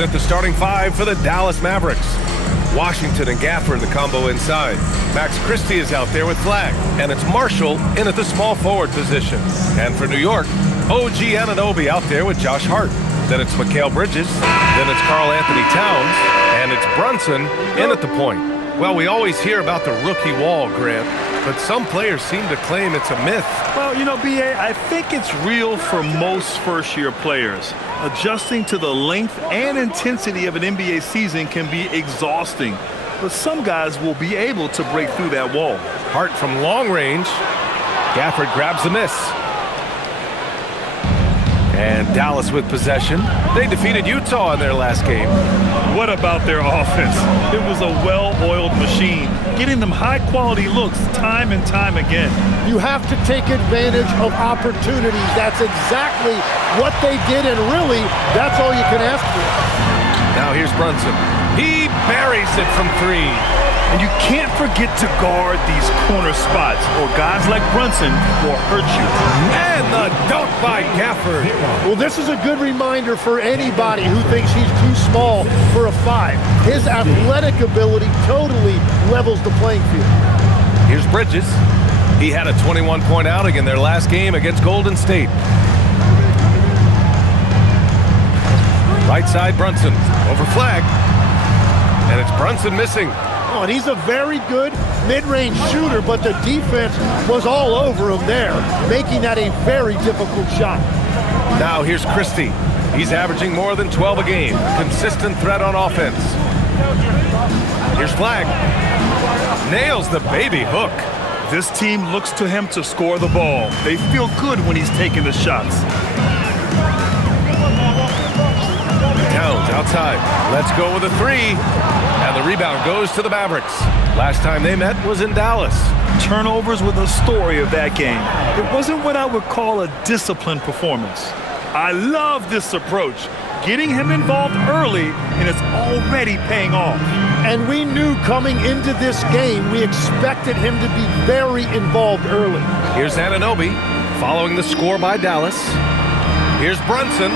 Looking at the starting five for the Dallas Mavericks. Washington and Gaffer in the combo inside. Max Christie is out there with Flag. And it's Marshall in at the small forward position. And for New York, OG Anunoby out there with Josh Hart. Then it's Mikal Bridges. Then it's Karl Anthony Towns. And it's Brunson in at the point. Well, we always hear about the rookie wall, Grant, but some players seem to claim it's a myth. Well, you know, B.A., I think it's real for most first-year players. Adjusting to the length and intensity of an NBA season can be exhausting, but some guys will be able to break through that wall. Hart from long range. Gafford grabs the miss. And Dallas with possession. They defeated Utah in their last game. What about their offense? It was a well-oiled machine, getting them high-quality looks time and time again. You have to take advantage of opportunities. That's exactly what they did, and really, that's all you can ask for. Now here's Brunson. He buries it from three. And you can't forget to guard these corner spots, or guys like Brunson will hurt you. And the dunk by Gafford. Well, this is a good reminder for anybody who thinks he's too small for a 5. His athletic ability totally levels the playing field. Here's Bridges. He had a 21-point outing in their last game against Golden State. Right side, Brunson. Over Flag. And it's Brunson missing. Oh, and he's a very good mid-range shooter, but the defense was all over him there, making that a very difficult shot. Now here's Christie. He's averaging more than 12 a game. Consistent threat on offense. Here's Flag. Nails the baby hook. This team looks to him to score the ball. They feel good when he's taking the shots. Towns outside. Let's go with a three. And the rebound goes to the Mavericks. Last time they met was in Dallas. Turnovers were the story of that game. It wasn't what I would call a disciplined performance. I love this approach. Getting him involved early, and it's already paying off. And we knew coming into this game, we expected him to be very involved early. Here's Anunoby following the score by Dallas. Here's Brunson.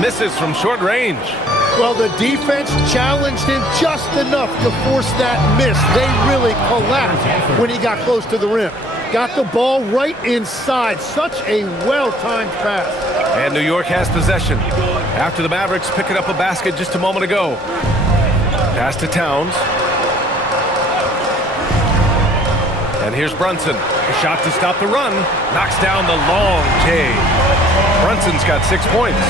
Misses from short range. Well, the defense challenged him just enough to force that miss. They really collapsed when he got close to the rim. Got the ball right inside. Such a well-timed pass. And New York has possession. After the Mavericks picking up a basket just a moment ago. Pass to Towns. And here's Brunson. A shot to stop the run. Knocks down the long J. Brunson's got 6 points.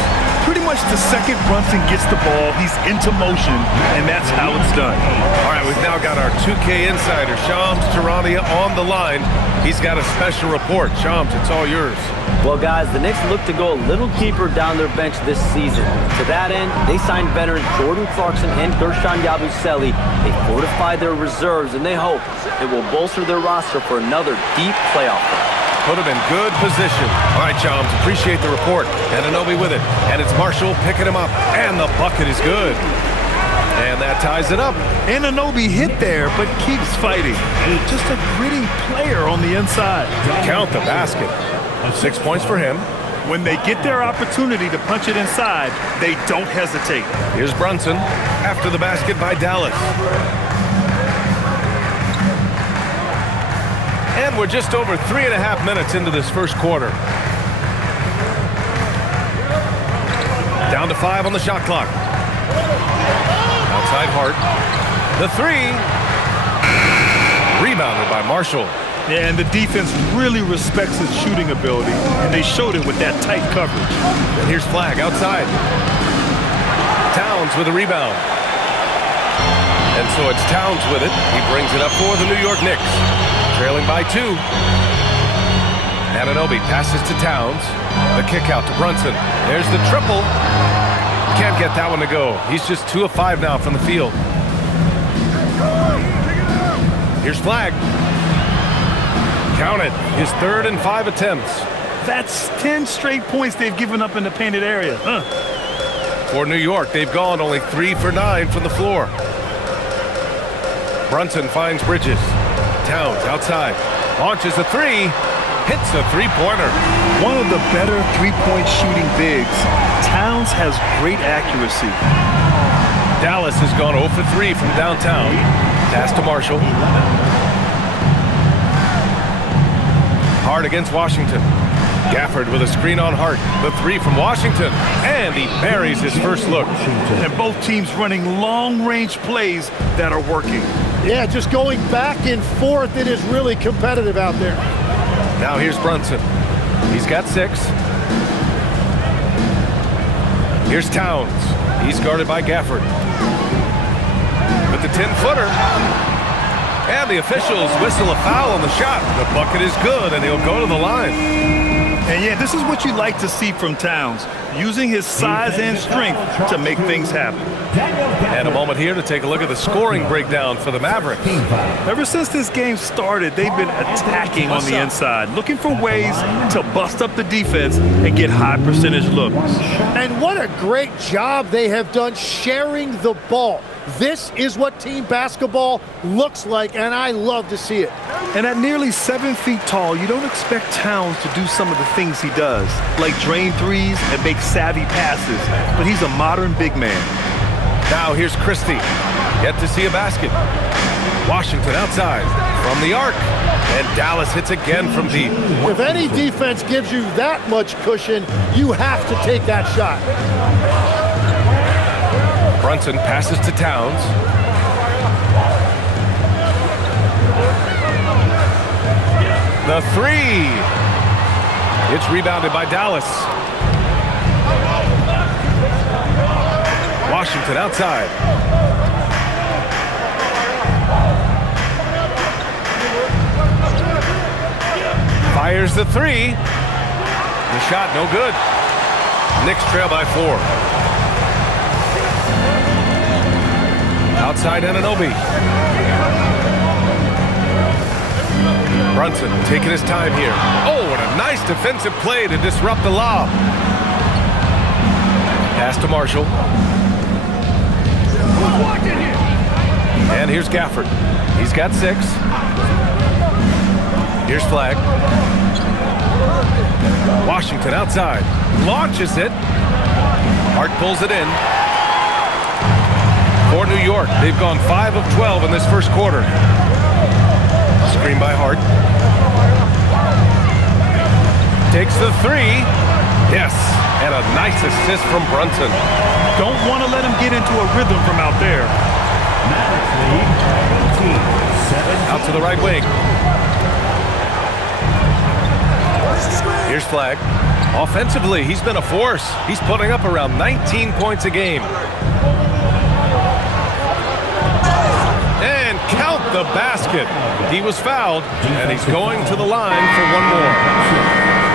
Pretty much the second Brunson gets the ball, he's into motion, and that's how it's done. All right, we've now got our 2K insider, Shams Charania, on the line. He's got a special report. Shams, it's all yours. Well, guys, the Knicks look to go a little deeper down their bench this season. To that end, they signed veterans Jordan Clarkson and Gershon Yabusele. They fortified their reserves, and they hope it will bolster their roster for another deep playoff run. Put him in good position. All right, Shams, appreciate the report. Anunoby with it. And it's Marshall picking him up. And the bucket is good. And that ties it up. Anunoby hit there, but keeps fighting. Just a gritty player on the inside. Count the basket. 6 points for him. When they get their opportunity to punch it inside, they don't hesitate. Here's Brunson after the basket by Dallas. And we're just over 3.5 minutes into this first quarter. Down to 5 on the shot clock. Outside Hart. The three. Rebounded by Marshall. Yeah, and the defense really respects his shooting ability, and they showed it with that tight coverage. And here's Flag outside. Towns with a rebound. And so it's Towns with it. He brings it up for the New York Knicks. Trailing by 2. Anunoby passes to Towns. The kick out to Brunson. There's the triple. Can't get that one to go. He's just 2 of 5 now from the field. Here's Flag. Count it. His 3rd and 5 attempts. That's 10 straight points they've given up in the painted area. For New York, they've gone only 3 for 9 from the floor. Brunson finds Bridges. Towns outside. Launches a three. Hits a three-pointer. One of the better three-point shooting bigs. Towns has great accuracy. Dallas has gone 0 for 3 from downtown. Pass to Marshall. Hart against Washington. Gafford with a screen on Hart. The three from Washington. And he buries his first look. And both teams running long-range plays that are working. Yeah, just going back and forth. It is really competitive out there. Now here's Brunson. He's got 6. Here's Towns. He's guarded by Gafford. With the 10-footer. And the officials whistle a foul on the shot. The bucket is good, and he'll go to the line. And yeah, this is what you like to see from Towns, using his size and strength to make things happen. And a moment here to take a look at the scoring breakdown for the Mavericks. Ever since this game started, they've been attacking on the inside, looking for ways to bust up the defense and get high percentage looks. And what a great job they have done sharing the ball. This is what team basketball looks like, and I love to see it. And at nearly 7 feet tall, you don't expect Towns to do some of the things he does, like drain threes and make savvy passes, but he's a modern big man. Now here's Christie. Yet to see a basket. Washington outside from the arc. And Dallas hits again from deep. If any defense gives you that much cushion, you have to take that shot. Brunson passes to Towns. The three. It's rebounded by Dallas. Washington outside. Fires the three. The shot no good. Knicks trail by 4. Outside Anunoby. Brunson taking his time here. Oh, what a nice defensive play to disrupt the lob. Pass to Marshall. And here's Gafford. He's got 6. Here's Flag. Washington outside. Launches it. Hart pulls it in. For New York, they've gone 5 of 12 in this first quarter. Screen by Hart. Takes the three. Yes, and a nice assist from Brunson. Don't want to let him get into a rhythm from out there. Out to the right wing. Here's Flag. Offensively, he's been a force. He's putting up around 19 points a game. And count the basket. He was fouled, and he's going to the line for one more.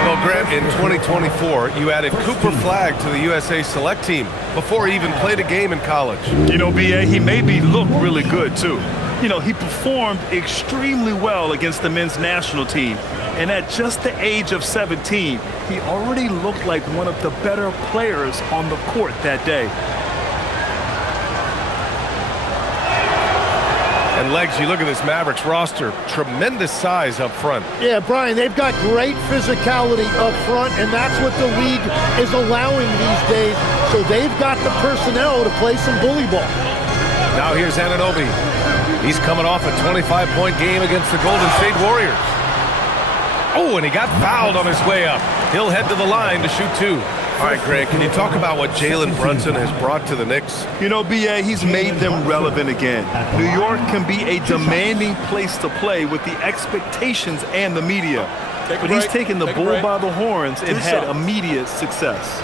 Well, Grant, in 2024, you added Cooper Flag to the USA Select team before he even played a game in college. You know, B.A., he maybe looked really good, too. You know, he performed extremely well against the men's national team. And at just the age of 17, he already looked like one of the better players on the court that day. And Legs, you look at this Mavericks roster, tremendous size up front. Yeah, Brian, they've got great physicality up front, and that's what the league is allowing these days. So they've got the personnel to play some bully ball. Now here's Anunoby. He's coming off a 25-point game against the Golden State Warriors. Oh, and he got fouled on his way up. He'll head to the line to shoot 2. All right, Greg, can you talk about what Jalen Brunson has brought to the Knicks? You know, B.A., he's made them relevant again. New York can be a demanding place to play with the expectations and the media. But he's taken the bull by the horns and had immediate success.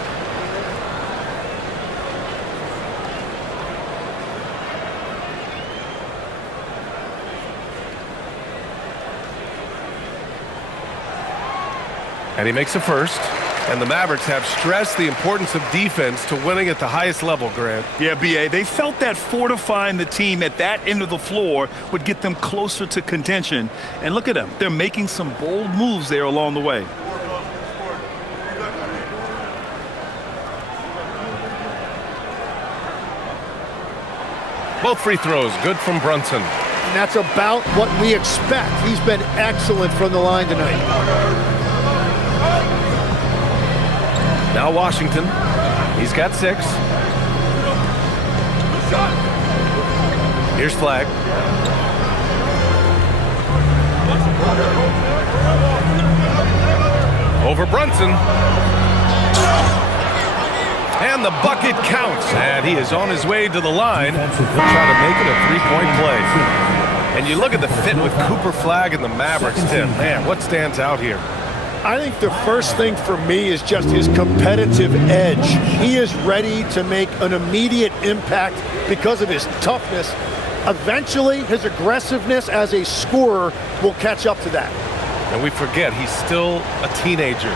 And he makes a first. And the Mavericks have stressed the importance of defense to winning at the highest level, Grant. Yeah, B.A., they felt that fortifying the team at that end of the floor would get them closer to contention. And look at them. They're making some bold moves there along the way. Both free throws, good from Brunson. And that's about what we expect. He's been excellent from the line tonight. Now Washington. He's got 6. Here's Flag. Over Brunson. And the bucket counts. And he is on his way to the line. Trying to make it a 3-point play. And you look at the fit with Cooper Flag and the Mavericks, Tim. Man, what stands out here? I think the first thing for me is just his competitive edge. He is ready to make an immediate impact because of his toughness. Eventually, his aggressiveness as a scorer will catch up to that. And we forget, he's still a teenager.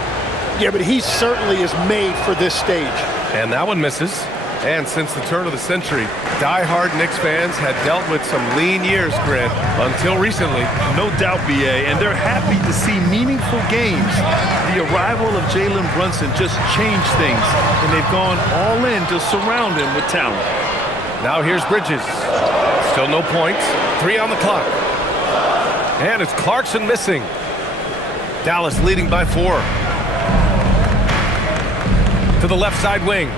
Yeah, but he certainly is made for this stage. And that one misses. And since the turn of the century, die-hard Knicks fans had dealt with some lean years, Grant, until recently. No doubt, BA, and they're happy to see meaningful games. The arrival of Jalen Brunson just changed things, and they've gone all in to surround him with talent. Now here's Bridges. Still no points. 3 on the clock. And it's Clarkson missing. Dallas leading by 4. To the left side wing.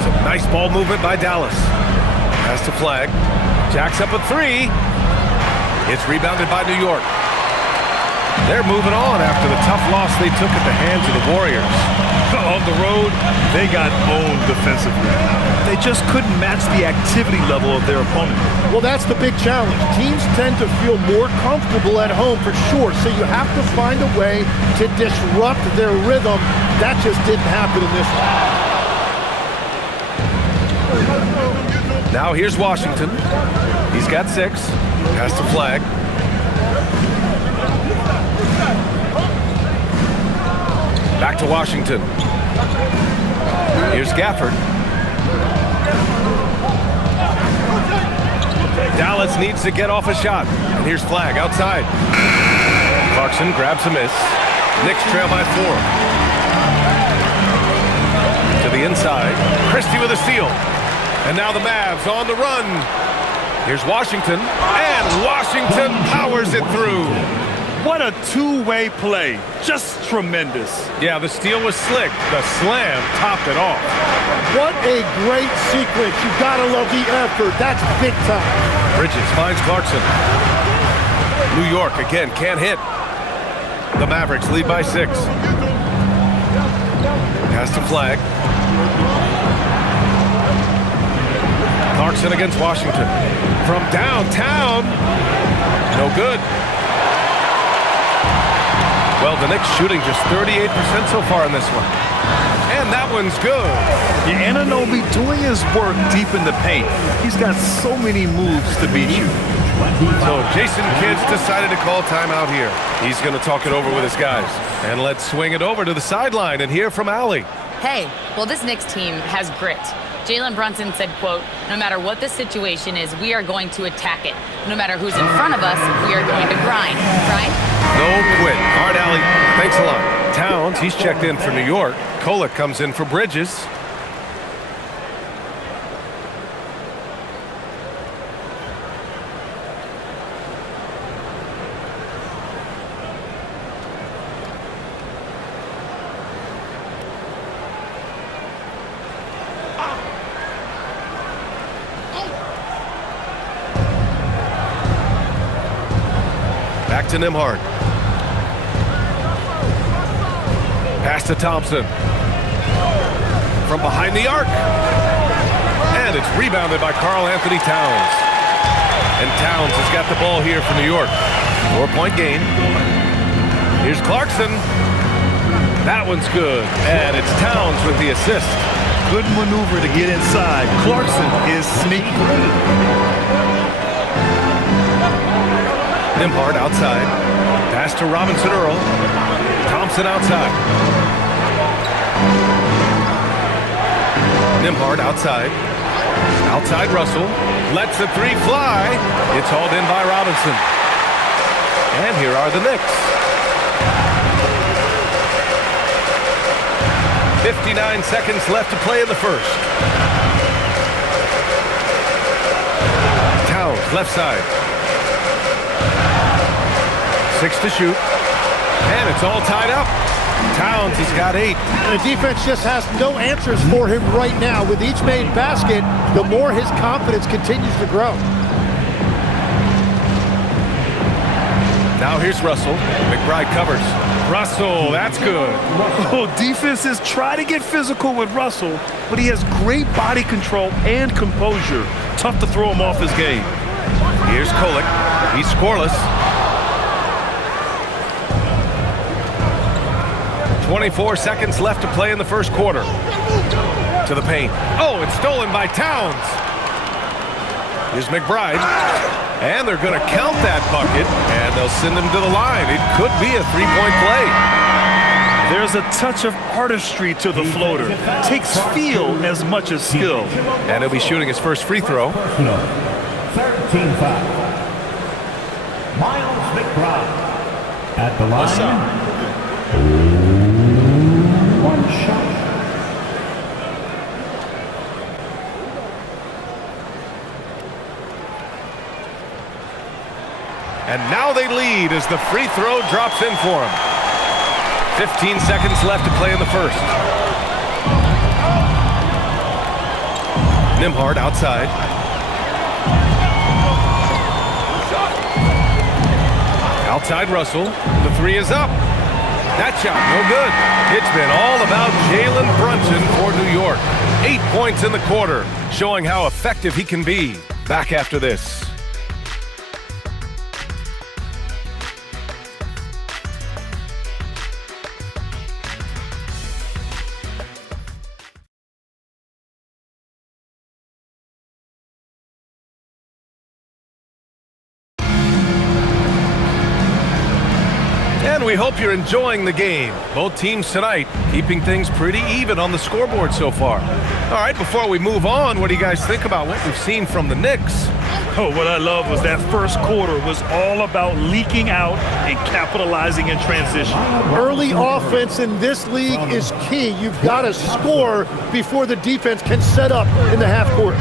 Some nice ball movement by Dallas. Pass to Flag. Jacks up a 3. It's rebounded by New York. They're moving on after the tough loss they took at the hands of the Warriors. On the road, they got owned defensively. They just couldn't match the activity level of their opponent. Well, that's the big challenge. Teams tend to feel more comfortable at home for sure, so you have to find a way to disrupt their rhythm. That just didn't happen in this one. Now here's Washington. He's got 6. Pass to Flag. Back to Washington. Here's Gafford. Dallas needs to get off a shot. And here's Flag outside. Clarkson grabs a miss. Knicks trail by 4. To the inside. Christie with a steal. And now the Mavs on the run. Here's Washington. And Washington powers it through. What a two-way play. Just tremendous. Yeah, the steal was slick. The slam topped it off. What a great sequence. You gotta love the effort. That's big time. Bridges finds Clarkson. New York again can't hit. The Mavericks lead by 6. Pass to Flag. Clarkson against Washington. From downtown. No good. Well, the Knicks shooting just 38% so far in this one. And that one's good. Yeah, Anunoby doing his work deep in the paint. He's got so many moves to beat you. So Jason Kidd's decided to call timeout here. He's going to talk it over with his guys. And let's swing it over to the sideline and hear from Allie. Hey, well, this Knicks team has grit. Jalen Brunson said, quote, no matter what the situation is, we are going to attack it. No matter who's in front of us, we are going to grind. Right? No quit. All right, Allie. Thanks a lot. Towns, he's checked in for New York. Kolek comes in for Bridges. Back to Nembhard. Pass to Thompson. From behind the arc. And it's rebounded by Karl-Anthony Towns. And Towns has got the ball here for New York. 4-point game. Here's Clarkson. That one's good. And it's Towns with the assist. Good maneuver to get inside. Clarkson is sneaky. Nembhard outside. Pass to Robinson Earl. Thompson outside. Nembhard outside. Outside Russell. Lets the 3 fly. It's hauled in by Robinson. And here are the Knicks. 59 seconds left to play in the first. Towns, left side. 6 to shoot. And it's all tied up. Towns has got 8. And the defense just has no answers for him right now. With each made basket, the more his confidence continues to grow. Now here's Russell. McBride covers. Russell, that's good. Oh, defenses try to get physical with Russell, but he has great body control and composure. Tough to throw him off his game. Here's Kolek. He's scoreless. 24 seconds left to play in the first quarter. To the paint. Oh, it's stolen by Towns. Here's McBride. And they're going to count that bucket, and they'll send him to the line. It could be a three-point play. There's a touch of artistry to the floater. Takes feel as much as skill. And he'll be shooting his first free throw. 13 foul. Miles McBride at the line. What's up? One shot. And now they lead as the free throw drops in for him. 15 seconds left to play in the first. Nembhard outside. Outside Russell. The three is up. That shot, no good. It's been all about Jalen Brunson for New York. 8 points in the quarter, showing how effective he can be. Back after this. And we hope you're enjoying the game. Both teams tonight keeping things pretty even on the scoreboard so far. All right, before we move on, what do you guys think about what we've seen from the Knicks? Oh, what I love was that first quarter was all about leaking out and capitalizing in transition. Early offense in this league is key. You've got to score before the defense can set up in the half court.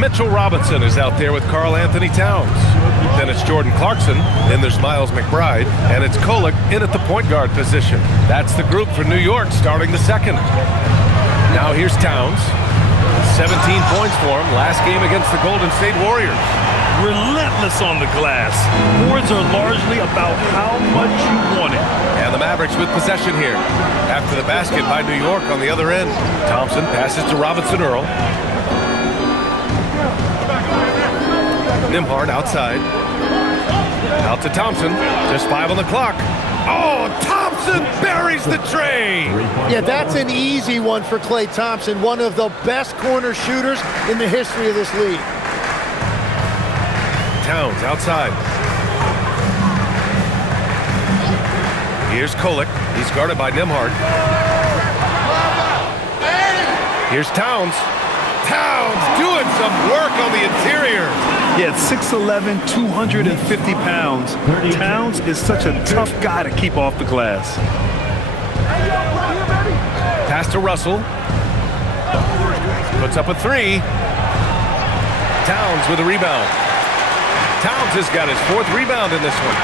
Mitchell Robinson is out there with Karl Anthony Towns. Then it's Jordan Clarkson. Then there's Miles McBride. And it's Kolek in at the point guard position. That's the group for New York starting the second. Now here's Towns. 17 points for him last game against the Golden State Warriors. Relentless on the glass. Boards are largely about how much you want it. And the Mavericks with possession here. After the basket by New York on the other end. Thompson passes to Robinson Earl. Nembhard outside. Out to Thompson. Just 5 on the clock. Oh, Thompson buries the tray. Yeah, that's an easy one for Klay Thompson, one of the best corner shooters in the history of this league. Towns outside. Here's Kolek. He's guarded by Nembhard. Here's Towns. Towns doing some work on the interior. Yeah, at 6'11", 250 pounds. Towns is such a tough guy to keep off the glass. Pass to Russell. Puts up a three. Towns with a rebound. Towns has got his 4th rebound in this one.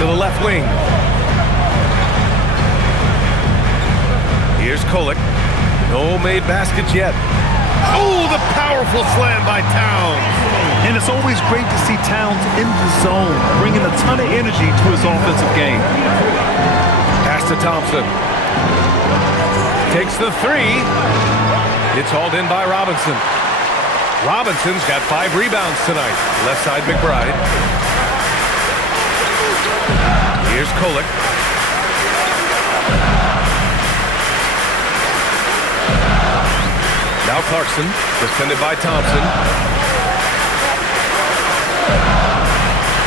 To the left wing. Here's Kolek. No made baskets yet. Oh, the powerful slam by Towns. And it's always great to see Towns in the zone, bringing a ton of energy to his offensive game. Pass to Thompson. Takes the three. It's hauled in by Robinson. Robinson's got 5 rebounds tonight. Left side McBride. Here's Kolek. Now Clarkson, defended by Thompson.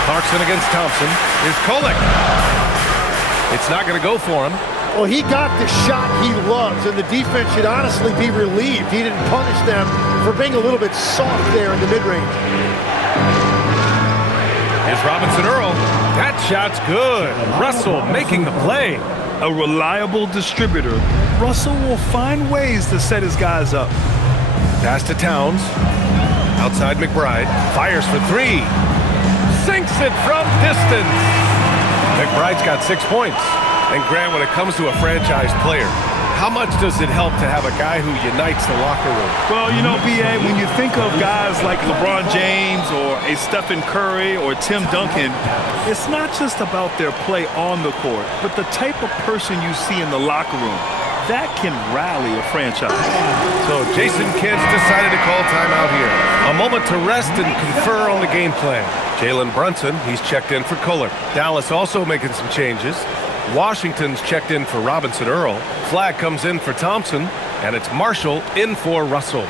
Clarkson against Thompson. Here's Kolek. It's not going to go for him. Well, he got the shot he loves, and the defense should honestly be relieved he didn't punish them for being a little bit soft there in the mid-range. Here's Robinson Earl. That shot's good. Russell making the play. A reliable distributor, Russell will find ways to set his guys up. Pass to Towns. Outside McBride. Fires for 3. Sinks it from distance. McBride's got 6 points. And Grant, when it comes to a franchise player, how much does it help to have a guy who unites the locker room? Well, you know, B.A., when you think of guys like LeBron James or a Stephen Curry or Tim Duncan, it's not just about their play on the court, but the type of person you see in the locker room. That can rally a franchise. So Jason Kidd's decided to call timeout here. A moment to rest and confer on the game plan. Jalen Brunson, he's checked in for Kohler. Dallas also making some changes. Washington's checked in for Robinson Earl. Flag comes in for Thompson, and it's Marshall in for Russell.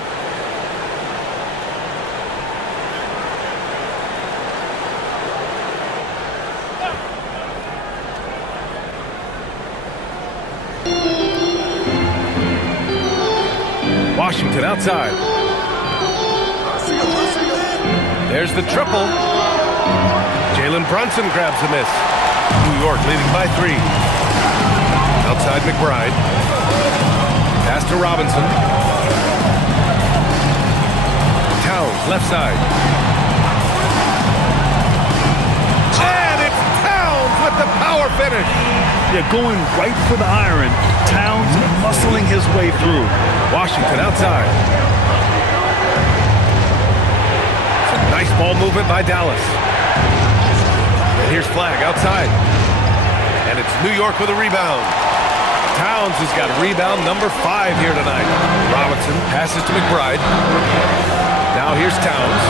Washington outside. There's the triple. Jalen Brunson grabs the miss. New York leading by 3. Outside McBride. Pass to Robinson. Towns left side. And it's Towns with the power finish. Yeah, going right for the iron. Towns muscling his way through. Washington outside. Some nice ball movement by Dallas. And here's Flag outside. And it's New York with a rebound. Towns has got rebound number 5 here tonight. Robinson passes to McBride. Now here's Towns.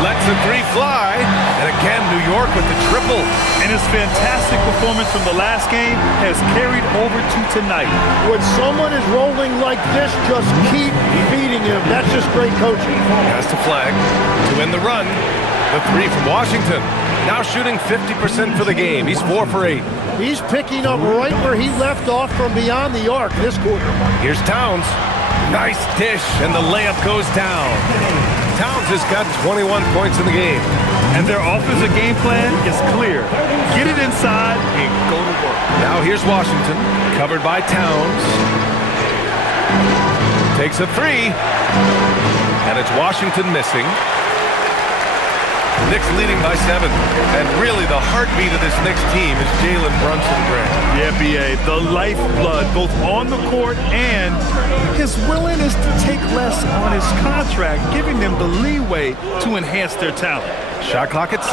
Lets the 3 fly. And again, New York with the triple. And his fantastic performance from the last game has carried over to tonight. When someone is rolling like this, just keep feeding him. That's just great coaching. Pass to Flag to win the run. The 3 from Washington. Now shooting 50% for the game. He's 4 for 8. He's picking up right where he left off from beyond the arc this quarter. Here's Towns. Nice dish, and the layup goes down. Towns has got 21 points in the game. And their offensive game plan is clear. Get it inside and go to work. Now here's Washington, covered by Towns. Takes a 3. And it's Washington missing. Knicks leading by 7. And really the heartbeat of this Knicks team is Jalen Brunson, Grant. Yeah, B.A., the lifeblood both on the court and his willingness to take less on his contract, giving them the leeway to enhance their talent. Shot clock at 6.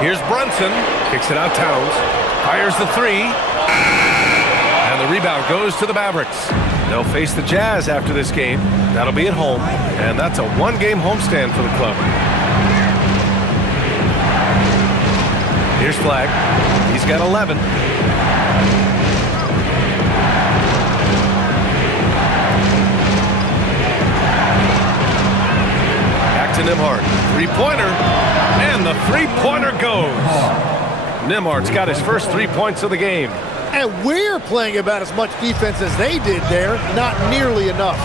Here's Brunson. Kicks it out Towns. Fires the 3. And the rebound goes to the Mavericks. They'll face the Jazz after this game. That'll be at home. And that's a 1-game homestand for the club. Here's Flag. He's got 11. Back to Nembhard. 3-pointer. And the 3-pointer goes. Nembhard's got his first 3 points of the game. And we're playing about as much defense as they did there. Not nearly enough.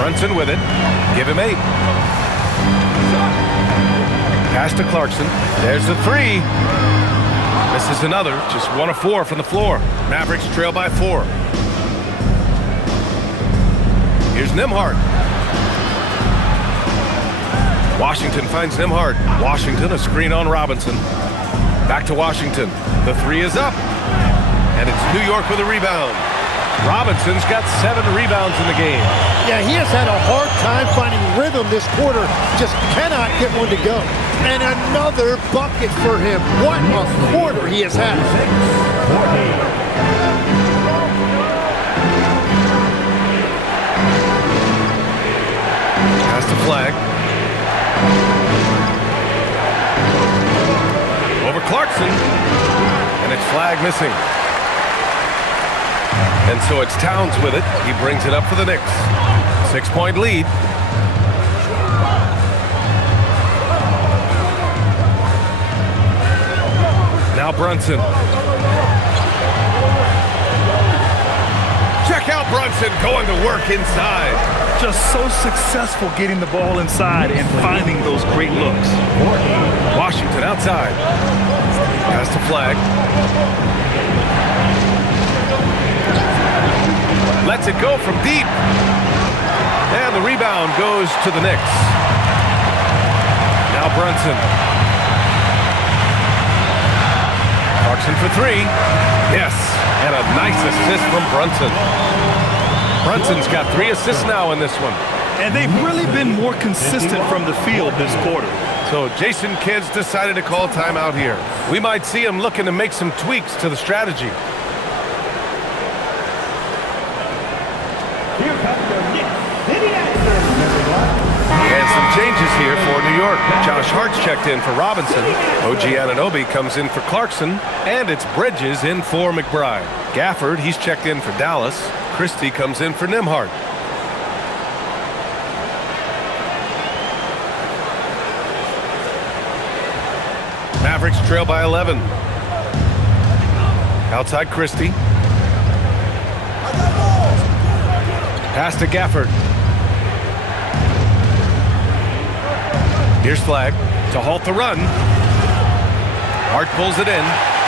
Brunson with it. Give him 8. Pass to Clarkson. There's the 3. Misses another. Just 1 of 4 from the floor. Mavericks trail by 4. Here's Nembhard. Washington finds Nembhard. Washington, a screen on Robinson. Back to Washington. The 3 is up. And it's New York with a rebound. Robinson's got 7 rebounds in the game. Yeah, he has had a hard time finding rhythm this quarter. Just cannot get one to go. And another bucket for him. What a quarter he has had. Pass to Flag. Over Clarkson. And it's Flag missing. And so it's Towns with it. He brings it up for the Knicks. 6-point lead. Now Brunson. Check out Brunson going to work inside. Just so successful getting the ball inside and finding those great looks. Washington outside. Pass to Flag. Lets it go from deep. And the rebound goes to the Knicks. Now Brunson. Clarkson for three. Yes, and a nice assist from Brunson. Brunson's got 3 assists now in this one. And they've really been more consistent from the field this quarter. So Jason Kidd's decided to call timeout here. We might see him looking to make some tweaks to the strategy. Here comes your Knicks City Answers, everyone. And some changes here for New York. Josh Hart's checked in for Robinson. OG Anunoby comes in for Clarkson. And it's Bridges in for McBride. Gafford, he's checked in for Dallas. Christie comes in for Nembhard. Mavericks trail by 11. Outside Christie. Pass to Gafford. Here's Flag to halt the run. Hart pulls it in.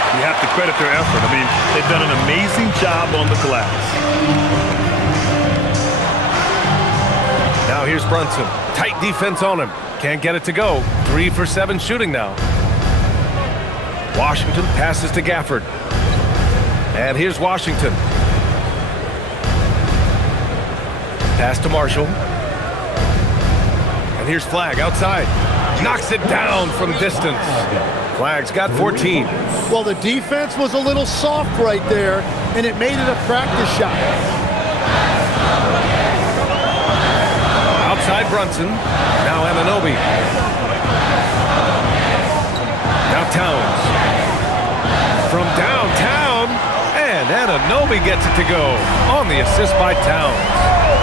You have to credit their effort. I mean, they've done an amazing job on the glass. Now here's Brunson. Tight defense on him. Can't get it to go. 3 for 7 shooting now. Washington passes to Gafford. And here's Washington. Pass to Marshall. And here's Flag outside. Knocks it down from distance. Flag's got 14. Well, the defense was a little soft right there, and it made it a practice shot. Outside Brunson. Now Anunoby. Now Towns. From downtown. And Anunoby gets it to go on the assist by Towns.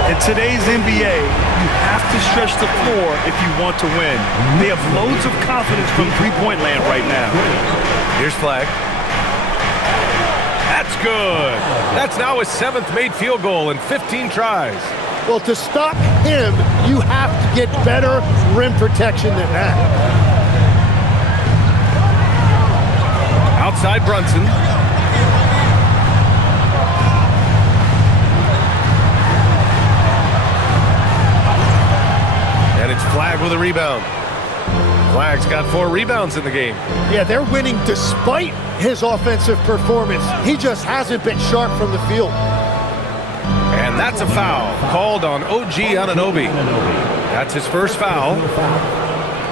In today's NBA, you have to stretch the floor if you want to win. They have loads of confidence from three-point land right now. Here's Flag. That's good. That's now his 7th made field goal in 15 tries. Well, to stop him, you have to get better rim protection than that. Outside Brunson. And it's Flag with a rebound. Flag's got 4 rebounds in the game. Yeah, they're winning despite his offensive performance. He just hasn't been sharp from the field. And that's a foul called on OG Anunoby. That's his first foul.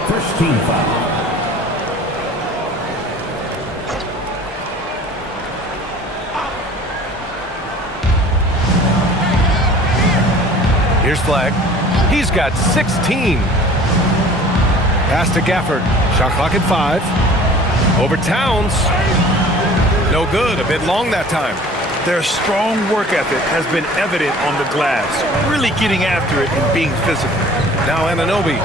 First team foul. Here's Flag. He's got 16. Pass to Gafford. Shot clock at 5. Over Towns. No good. A bit long that time. Their strong work ethic has been evident on the glass, really getting after it and being physical. Now Anunoby.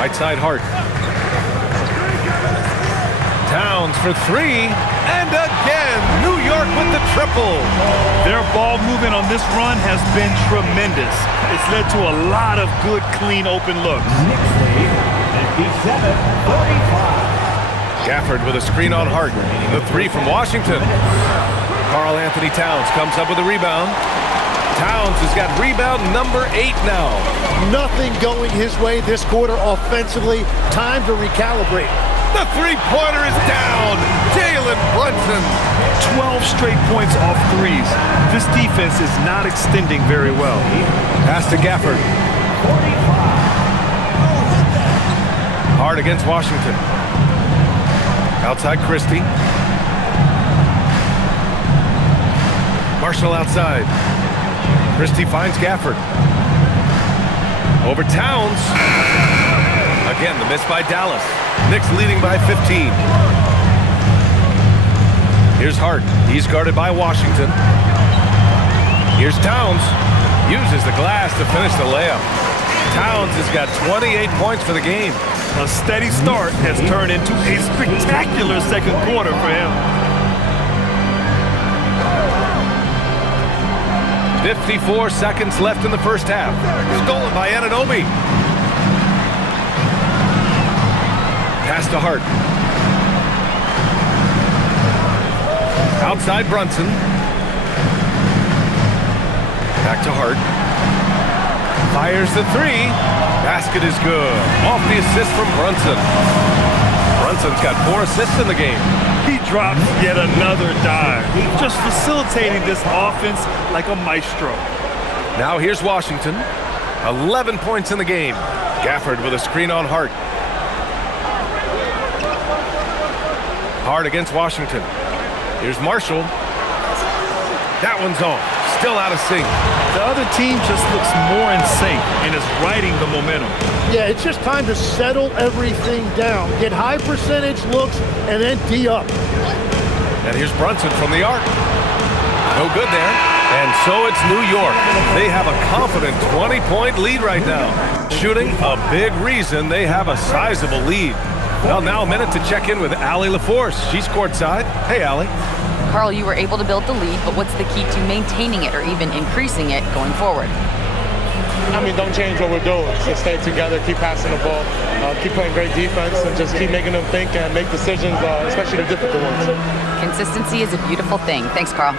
Right side Hart. Towns for 3. And again, New York with the triple. Their ball movement on this run has been tremendous. It's led to a lot of good, clean, open looks. Knicks lead 57-45. Gafford with a screen on Hart. The 3 from Washington. Karl Anthony Towns comes up with a rebound. Towns has got rebound number 8 now. Nothing going his way this quarter offensively. Time to recalibrate. The three-pointer is down. Jalen Brunson. 12 straight points off threes. This defense is not extending very well. Pass to Gafford. 45. Hard against Washington. Outside Christie. Marshall outside. Christie finds Gafford. Over Towns. Again, the miss by Dallas. Knicks leading by 15. Here's Hart. He's guarded by Washington. Here's Towns. Uses the glass to finish the layup. Towns has got 28 points for the game. A steady start has turned into a spectacular second quarter for him. 54 seconds left in the first half. Stolen by Anunoby. Pass to Hart. Outside Brunson. Back to Hart. Fires the three. Basket is good. Off the assist from Brunson. Brunson's got 4 assists in the game. He drops yet another dive, just facilitating this offense like a maestro. Now here's Washington. 11 points in the game. Gafford with a screen on Hart. Hart against Washington. Here's Marshall. That one's off. Still out of sync. The other team just looks more in sync and is riding the momentum. Yeah, it's just time to settle everything down. Get high percentage looks and then D up. And here's Brunson from the arc. No good there. And so it's New York. They have a confident 20-point lead right now. Shooting, a big reason they have a sizable lead. Well, now a minute to check in with Allie LaForce. She's courtside. Hey, Allie. Carl, you were able to build the lead, but what's the key to maintaining it or even increasing it going forward? I mean, don't change what we're doing. Just stay together, keep passing the ball, keep playing great defense, and just keep making them think and make decisions, especially the difficult ones. Consistency is a beautiful thing. Thanks, Carl.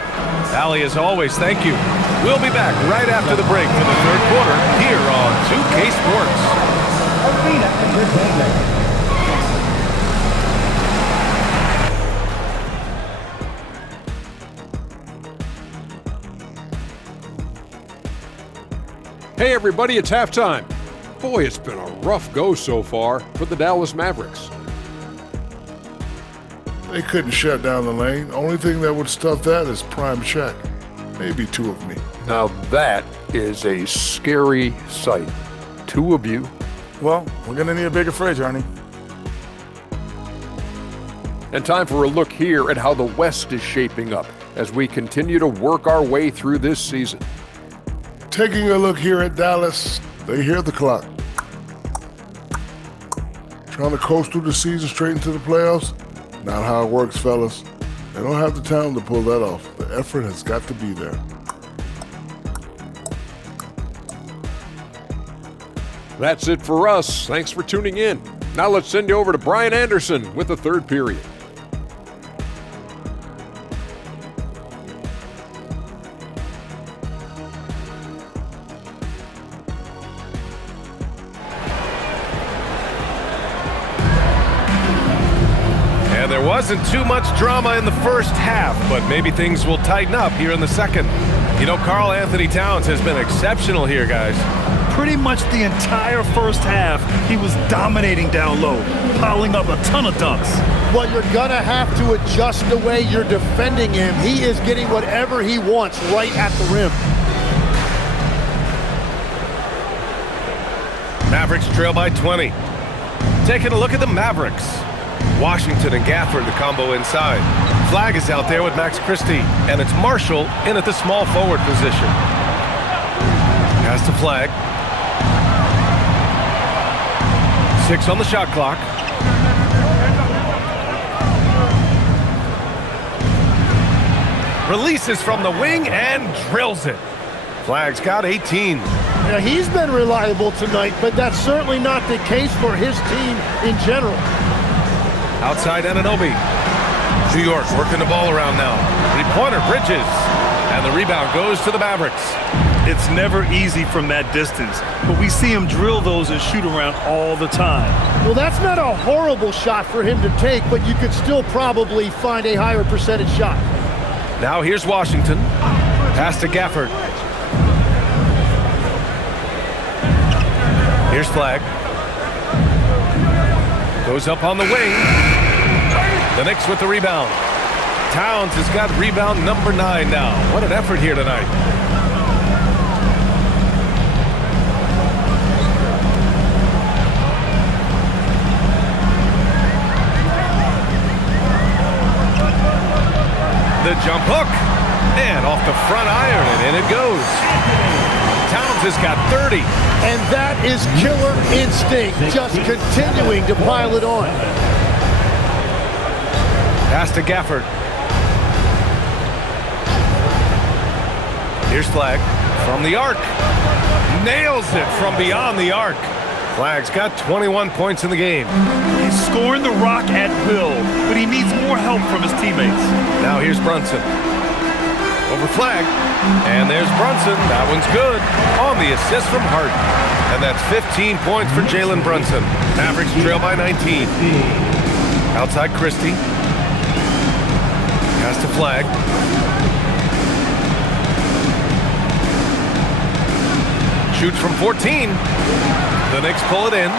Allie, as always, thank you. We'll be back right after the break for the third quarter here on 2K Sports. Hey everybody, it's halftime. Boy, it's been a rough go so far for the Dallas Mavericks. They couldn't shut down the lane. Only thing that would stuff that is prime check. Maybe 2 of me. Now that is a scary sight. 2 of you. Well, we're gonna need a bigger fridge, Ernie. And time for a look here at how the West is shaping up as we continue to work our way through this season. Taking a look here at Dallas, they hear the clock. Trying to coast through the season straight into the playoffs? Not how it works, fellas. They don't have the talent to pull that off. The effort has got to be there. That's it for us. Thanks for tuning in. Now let's send you over to Brian Anderson with the third period. There wasn't too much drama in the first half, but maybe things will tighten up here in the second. You know, Karl Anthony Towns has been exceptional here, guys. Pretty much the entire first half, he was dominating down low, piling up a ton of dunks. Well, you're going to have to adjust the way you're defending him. He is getting whatever he wants right at the rim. Mavericks trail by 20. Taking a look at the Mavericks. Washington and Gafford, the combo inside. Flag is out there with Max Christie, and it's Marshall in at the small forward position. Pass to Flag. 6 on the shot clock. Releases from the wing and drills it. Flag's got 18. Now, he's been reliable tonight, but that's certainly not the case for his team in general. Outside Anunoby. New York working the ball around now. 3-pointer, Bridges. And the rebound goes to the Mavericks. It's never easy from that distance, but we see him drill those and shoot around all the time. Well, that's not a horrible shot for him to take, but you could still probably find a higher percentage shot. Now here's Washington. Pass to Gafford. Here's Flag. Goes up on the wing. The Knicks with the rebound. Towns has got rebound number 9 now. What an effort here tonight. The jump hook. And off the front iron, and in it goes. Towns has got 30. And that is killer instinct, just continuing to pile it on. Pass to Gafford. Here's Flag from the arc. Nails it from beyond the arc. Flag's got 21 points in the game. He's scoring the rock at will, but he needs more help from his teammates. Now here's Brunson. over Flag. And there's Brunson. That one's good on the assist from Hart. And that's 15 points for Jalen Brunson. Mavericks trail by 19. Outside Christie. Pass to Flag. Shoots from 14. The Knicks pull it in.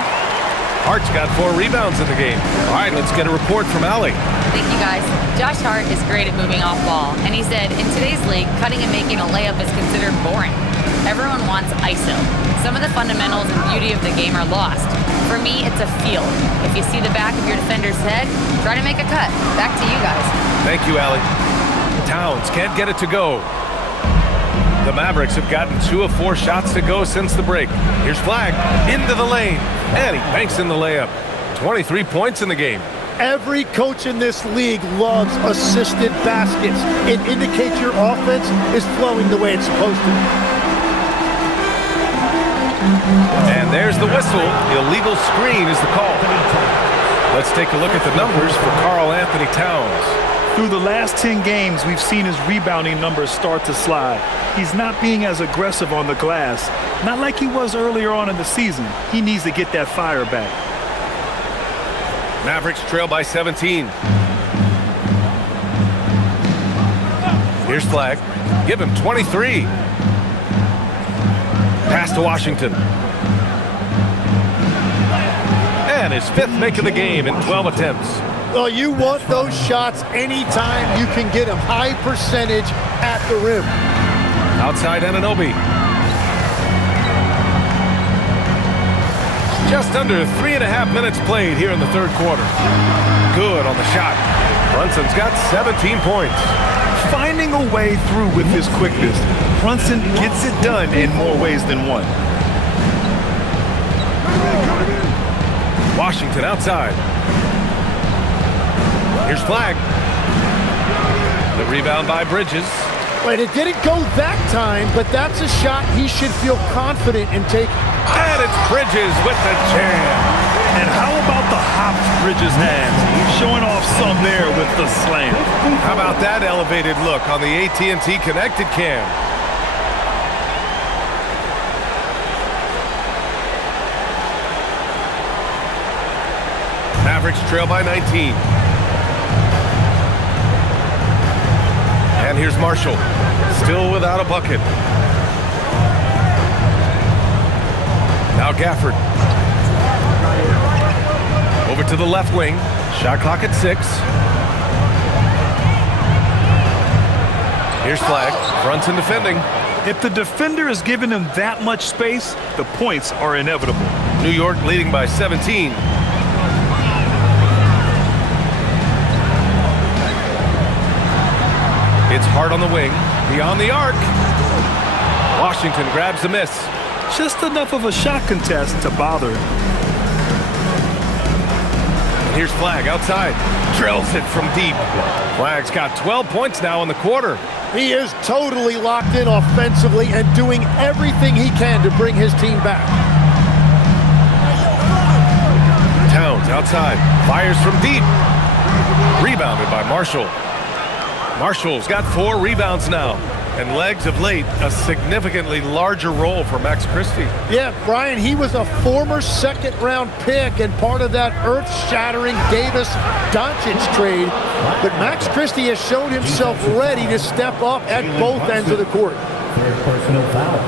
Hart's got 4 rebounds in the game. All right, let's get a report from Allie. Thank you, guys. Josh Hart is great at moving off ball, and he said, in today's league, cutting and making a layup is considered boring. Everyone wants ISO. Some of the fundamentals and beauty of the game are lost. For me, it's a feel. If you see the back of your defender's head, try to make a cut. Back to you guys. Thank you, Allie. Towns can't get it to go. The Mavericks have gotten 2 of 4 shots to go since the break. Here's Flag into the lane, and he banks in the layup. 23 points in the game. Every coach in this league loves assisted baskets. It indicates your offense is flowing the way it's supposed to. And there's the whistle. Illegal screen is the call. Let's take a look at the numbers for Karl Anthony Towns. Through the last 10 games, we've seen his rebounding numbers start to slide. He's not being as aggressive on the glass, not like he was earlier on in the season. He needs to get that fire back. Mavericks trail by 17. Here's Flag. Give him 23. Pass to Washington. And his 5th make of the game in 12 attempts. Well, you want those shots anytime you can get them. High percentage at the rim. Outside Anunoby. Just under 3.5 minutes played here in the 3rd quarter. Good on the shot. Brunson's got 17 points. Finding a way through with his quickness, Brunson gets it done in more ways than one. Washington outside. Here's Flag. The rebound by Bridges. Wait, it didn't go that time, but that's a shot he should feel confident in taking. And it's Bridges with the jam. And how about the hops Bridges has? He's showing off some there with the slam. How about that elevated look on the AT&T Connected cam? Mavericks trail by 19. And here's Marshall, still without a bucket. Now Gafford. Over to the left wing. Shot clock at 6. Here's Flag. Brunson defending. If the defender is giving him that much space, the points are inevitable. New York leading by 17. It's Hart on the wing, beyond the arc. Washington grabs the miss. Just enough of a shot contest to bother. And here's Flag outside. Drills it from deep. Flag's got 12 points now in the quarter. He is totally locked in offensively and doing everything he can to bring his team back. Towns outside. Fires from deep. Rebounded by Marshall. Marshall's got 4 rebounds now. And legs of late, a significantly larger role for Max Christie. Yeah, Brian, he was a former second-round pick and part of that earth-shattering Davis-Doncic trade. But Max Christie has shown himself ready to step up at both ends of the court. Personal foul.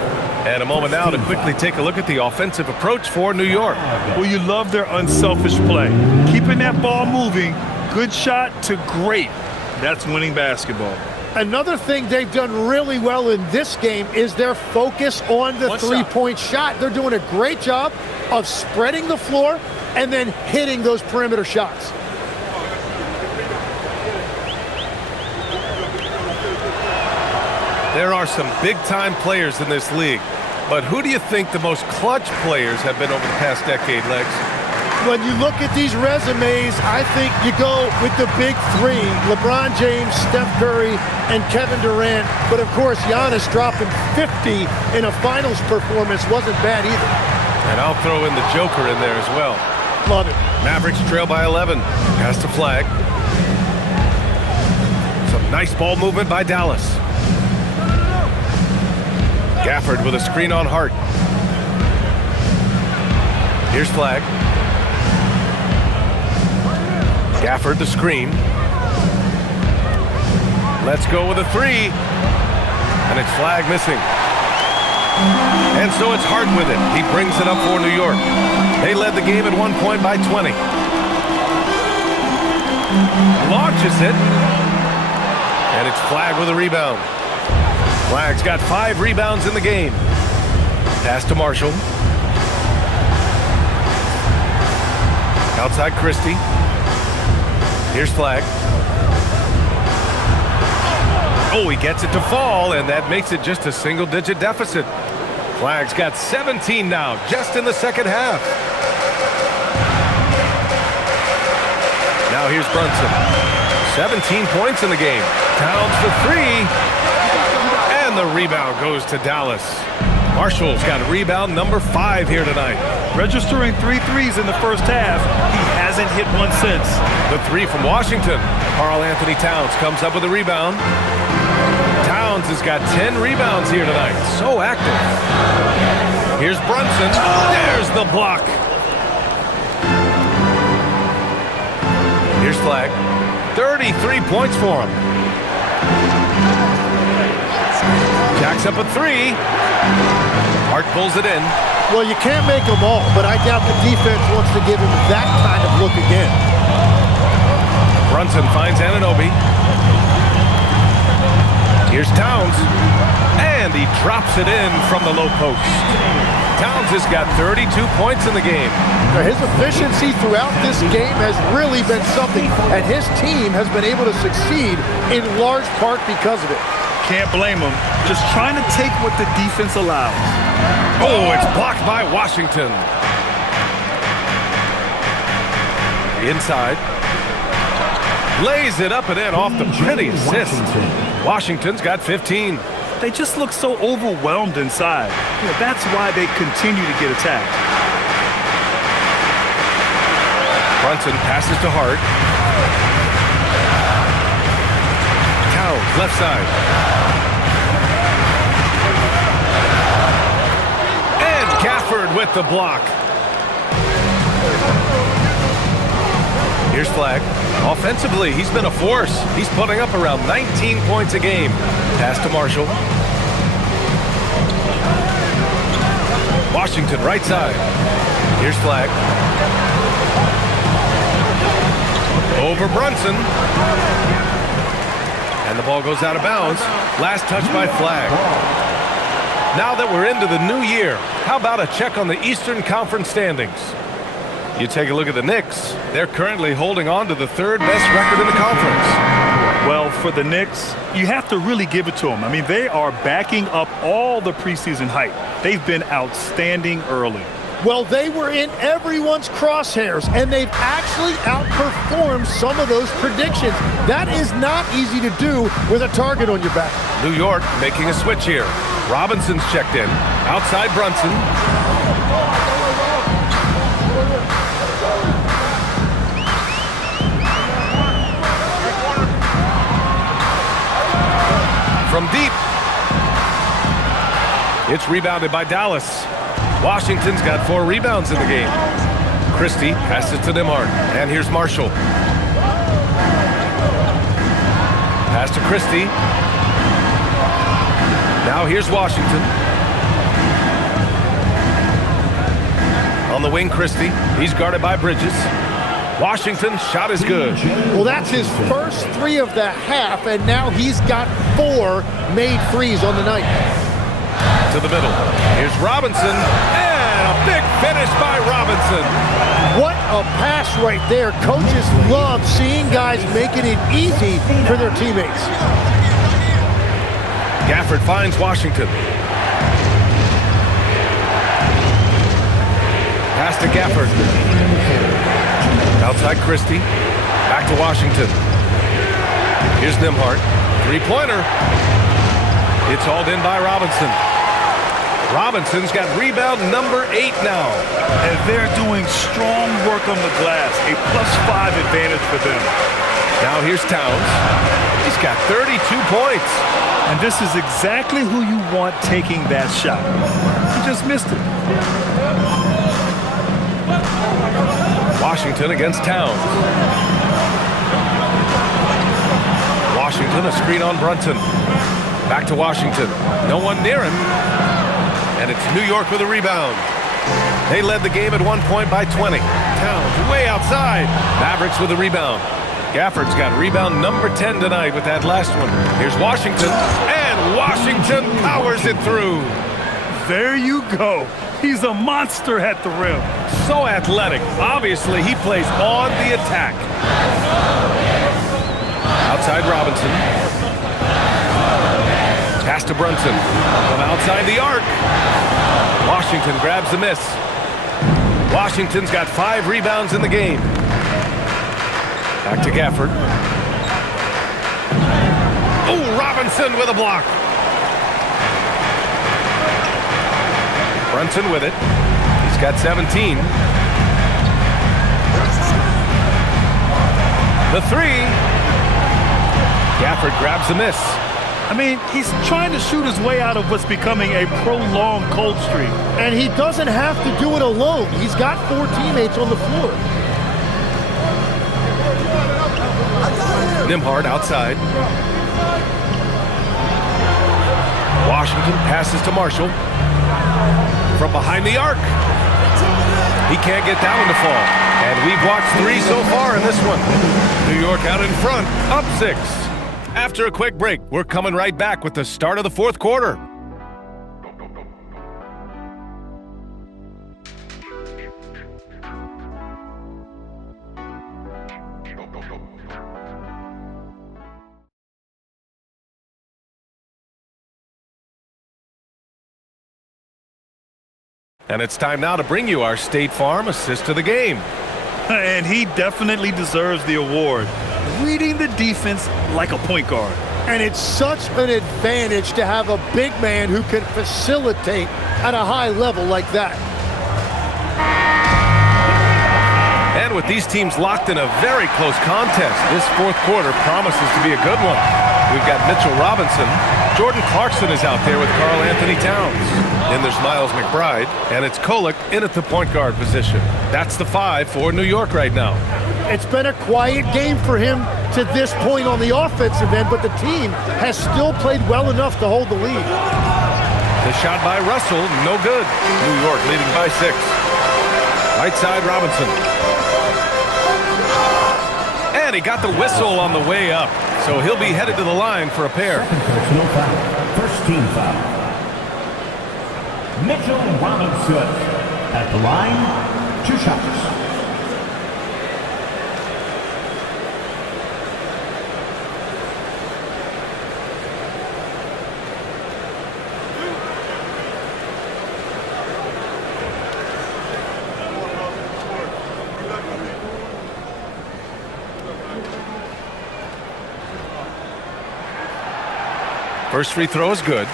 And a moment now to quickly take a look at the offensive approach for New York. Well, you love their unselfish play. Keeping that ball moving, good shot to great. That's winning basketball. Another thing they've done really well in this game is their focus on the three-point shot. They're doing a great job of spreading the floor and then hitting those perimeter shots. There are some big-time players in this league, but who do you think the most clutch players have been over the past decade, Legs? When you look at these resumes, I think you go with the big 3, LeBron James, Steph Curry, and Kevin Durant. But of course, Giannis dropping 50 in a finals performance wasn't bad either. And I'll throw in the Joker in there as well. Love it. Mavericks trail by 11. Pass to Flag. Some nice ball movement by Dallas. Gafford with a screen on Hart. Here's Flag. Gafford the screen. Let's go with a three. And it's Flag missing. And so it's Hart with it. He brings it up for New York. They led the game at 1 point by 20. Launches it. And it's Flag with a rebound. Flag's got 5 rebounds in the game. Pass to Marshall. Outside Christie. Here's Flag. Oh, he gets it to fall, and that makes it just a single-digit deficit. Flag's got 17 now, just in the second half. Now here's Brunson. 17 points in the game. Towns for 3. And the rebound goes to Dallas. Marshall's got rebound number 5 here tonight. Registering 3 threes in the first half. He hasn't hit one since. The 3 from Washington. Karl Anthony Towns comes up with a rebound. Towns has got 10 rebounds here tonight. So active. Here's Brunson. There's the block. Here's Flag. 33 points for him. Jacks up a 3. Hart pulls it in. Well, you can't make them all, but I doubt the defense wants to give him that kind of look again. Brunson finds Anunoby. Here's Towns. And he drops it in from the low post. Towns has got 32 points in the game. Now, his efficiency throughout this game has really been something, and his team has been able to succeed in large part because of it. Can't blame him. Just trying to take what the defense allows. Oh, it's blocked by Washington. Inside. Lays it up and in off the pretty assist. Washington's got 15. They just look so overwhelmed inside. That's why they continue to get attacked. Brunson passes to Hart. Towns, left side. And Gafford with the block. Here's Flag. Offensively, he's been a force. He's putting up around 19 points a game. Pass to Marshall. Washington, right side. Here's Flag. Over Brunson. And the ball goes out of bounds. Last touch by Flag. Now that we're into the new year, how about a check on the Eastern Conference standings? You take a look at the Knicks. They're currently holding on to the 3rd best record in the conference. Well, for the Knicks, you have to really give it to them. I mean, they are backing up all the preseason hype. They've been outstanding early. Well, they were in everyone's crosshairs, and they've actually outperformed some of those predictions. That is not easy to do with a target on your back. New York making a switch here. Robinson's checked in. Outside Brunson. From deep. It's rebounded by Dallas. Washington's got 4 rebounds in the game. Christie passes to Nembhard. And here's Marshall. Pass to Christie. Now here's Washington. On the wing, Christie. He's guarded by Bridges. Washington's shot is good. Well, that's his first 3 of the half, and now he's got 4 made threes on the night. To the middle. Here's Robinson. And a big finish by Robinson. What a pass right there. Coaches love seeing guys making it easy for their teammates. Gafford finds Washington. Pass to Gafford. Outside Christie. Back to Washington. Here's Nembhard. 3-pointer. It's hauled in by Robinson. Robinson's got rebound number 8 now. And they're doing strong work on the glass. A +5 advantage for them. Now here's Towns. He's got 32 points. And this is exactly who you want taking that shot. He just missed it. Washington against Towns. Washington, a screen on Brunson. Back to Washington. No one near him. And it's New York with a rebound. They led the game at one point by 20. Towns way outside. Mavericks with a rebound. Gafford's got rebound number 10 tonight with that last one. Here's Washington. And Washington powers it through. There you go. He's a monster at the rim. So athletic. Obviously, he plays on the attack. Outside Robinson. Pass to Brunson. From outside the arc. Washington grabs the miss. Washington's got 5 rebounds in the game. Back to Gafford. Oh, Robinson with a block. Brunson with it. He's got 17. The 3. Gafford grabs the miss. I mean, he's trying to shoot his way out of what's becoming a prolonged cold streak. And he doesn't have to do it alone. He's got 4 teammates on the floor. Nembhard outside. Washington passes to Marshall. From behind the arc. He can't get that one to fall. And we've watched 3 so far in this one. New York out in front, up 6. After a quick break, we're coming right back with the start of the 4th quarter. And it's time now to bring you our State Farm assist of the game. And he definitely deserves the award. Reading the defense like a point guard. And it's such an advantage to have a big man who can facilitate at a high level like that. And with these teams locked in a very close contest, this 4th quarter promises to be a good one. We've got Mitchell Robinson. Jordan Clarkson is out there with Karl Anthony Towns. Then there's Miles McBride, and it's Kolek in at the point guard position. That's the 5 for New York right now. It's been a quiet game for him to this point on the offensive end, but the team has still played well enough to hold the lead. The shot by Russell, no good. New York leading by 6. Right side, Robinson. And he got the whistle on the way up, so he'll be headed to the line for a pair. Personal foul. First team foul. Mitchell Robinson at the line, 2 shots. First free throw is good.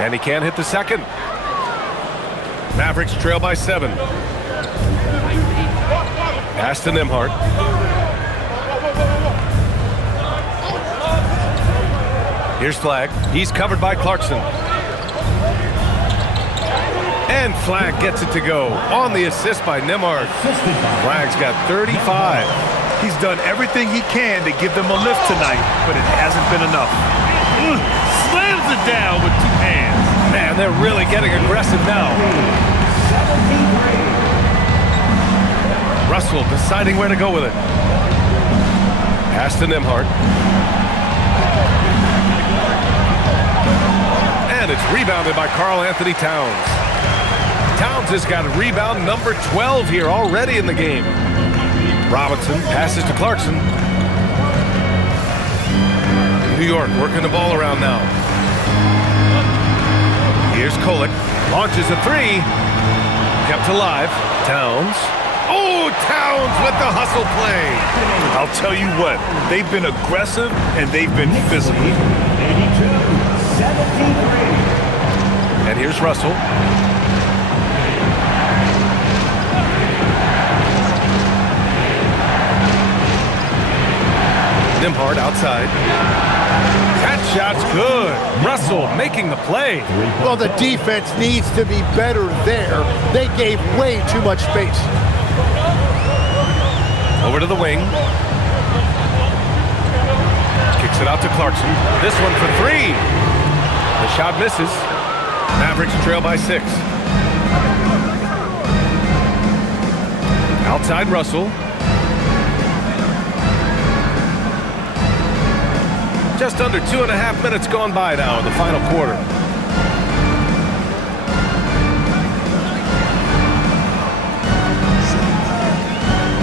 And he can't hit the second. Mavericks trail by 7. Pass to Nembhard. Here's Flagg. He's covered by Clarkson. And Flagg gets it to go on the assist by Nembhard. Flagg's got 35. He's done everything he can to give them a lift tonight, but it hasn't been enough. Slams it down with 2 hands. Man, they're really getting aggressive now. Russell deciding where to go with it. Pass to Nembhard. And it's rebounded by Karl Anthony Towns. Towns has got rebound number 12 here already in the game. Robinson passes to Clarkson. New York working the ball around now. Here's Kolek. Launches a three. Kept alive. Towns. Oh, Towns with the hustle play. I'll tell you what, they've been aggressive and they've been physical. 82, 73. And here's Russell. Nembhard outside. That shot's good. Russell making the play. Well, the defense needs to be better there. They gave way too much space. Over to the wing. Kicks it out to Clarkson. This one for three. The shot misses. Mavericks trail by 6. Outside Russell. Just under 2.5 minutes gone by now in the final quarter.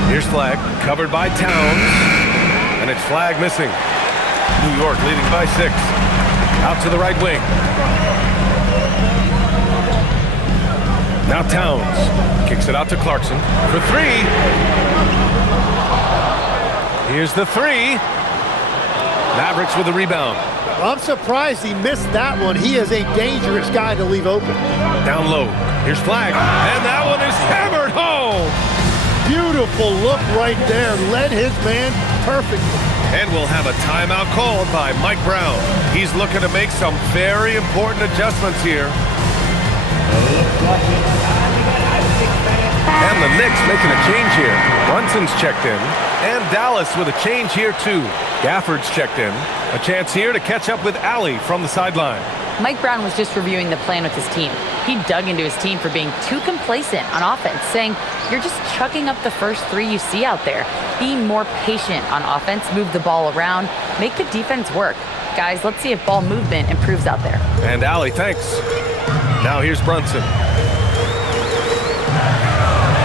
Here's Flag, covered by Towns, and it's Flag missing. New York leading by 6. Out to the right wing. Now Towns kicks it out to Clarkson for 3. Here's the 3. Mavericks with the rebound. I'm surprised he missed that one. He is a dangerous guy to leave open. Down low. Here's Flag, and that one is hammered home. Beautiful look right there. Led his man perfectly. And we'll have a timeout called by Mike Brown. He's looking to make some very important adjustments here. And the Knicks making a change here. Brunson's checked in. And Dallas with a change here too. Gafford's checked in. A chance here to catch up with Allie from the sideline. Mike Brown was just reviewing the plan with his team. He dug into his team for being too complacent on offense, saying, you're just chucking up the first 3 you see out there. Be more patient on offense, move the ball around, make the defense work. Guys, let's see if ball movement improves out there. And Allie, thanks. Now here's Brunson.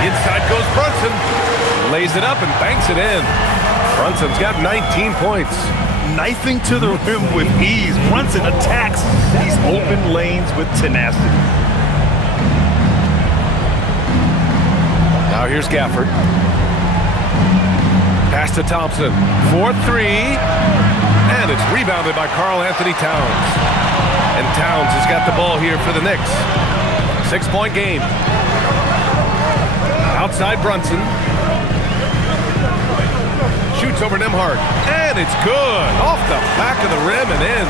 Inside goes Brunson. Lays it up and banks it in. Brunson's got 19 points. Knifing to the rim with ease. Brunson attacks these open lanes with tenacity. Now here's Gafford. Pass to Thompson. 4-3. And it's rebounded by Karl Anthony Towns. And Towns has got the ball here for the Knicks. 6-point game. Outside Brunson. Shoots over Nembhard. And it's good. Off the back of the rim and in.